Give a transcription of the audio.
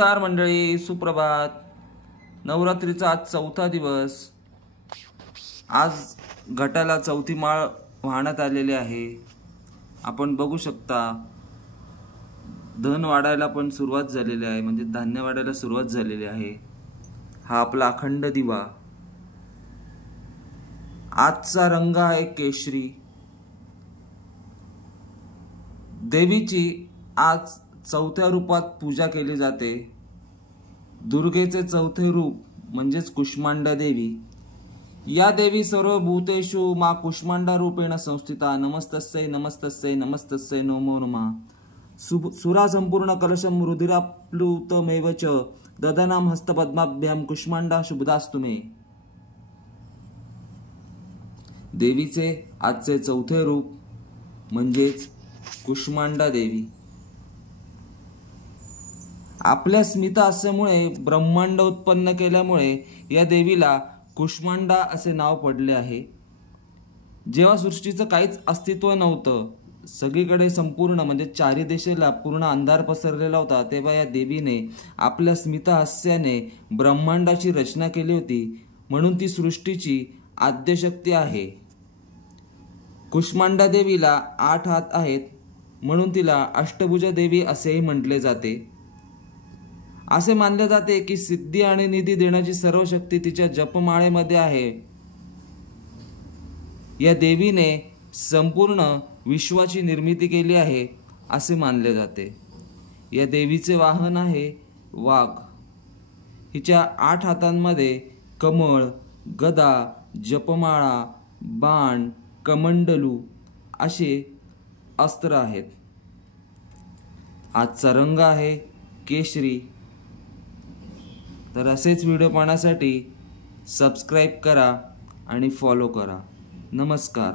नमस्कार मंडळी, सुप्रभात। नवरात्रीचा आज चौथा दिवस। आज घटाला चौथी माळ वाहण्यात आलेली आहे। आपण बघू शकता धन वाढायला पण सुरुवात झालेली आहे, म्हणजे धान्य वाढायला सुरुवात झालेली आहे। हा आपला अखंड दिवा। आजचा रंग आहे केशरी। देवीची आज चौथ्या रूपात पूजा केली जाते। दुर्गेचे चौथे रूप म्हणजेच कुष्मांडा देवी। या देवी सर्व भूतेषु मा कुष्मांडा रूपेण संस्थिता। नमस्तस्यै नमस्तस्यै नमस्तस्यै नमो नमः। सुरा संपूर्ण कलशम रुधिराप्लुतमेव च ददनाम हस्तपद्माभ्याम कुष्मांडा शुभदास्तु मे। देवीचे आजचे चौथे रूप म्हणजेच कुष्मांडा देवी। आपल्या स्मिता हास्यामुळे ब्रह्मांड उत्पन्न केल्यामुळे या देवीला कुष्मांडा असे नाव पडले आहे। जेव्हा सृष्टीचं काहीच अस्तित्व नव्हतं, सगळीकडे संपूर्ण म्हणजे चारी दिशेला पूर्ण अंधार पसरलेला होता, तेव्हा या देवीने आपल्या स्मिता हास्याने ब्रह्मांडाची रचना केली होती, म्हणून ती सृष्टीची आद्यशक्ती आहे। कुष्मांडा देवीला 8 हात आहेत, म्हणून तिला अष्टभुजा देवी असेही म्हटले जाते। असे मानले जाते की सिद्धी आणि निधी देण्याची सर्व शक्ती तिच्या जपमाळेमध्ये आहे। या देवीने संपूर्ण विश्वाची निर्मिती केली आहे असे मानले जाते। या देवीचे वाहन आहे वाघ। हिच्या 8 हातांमध्ये कमळ, गदा, जपमाळा, बाण, कमंडलू असे अस्त्र आहेत। आजचा रंग आहे केशरी। तर असेच व्हिडिओ पाहण्यासाठी सबस्क्राइब करा आणि फॉलो करा। नमस्कार।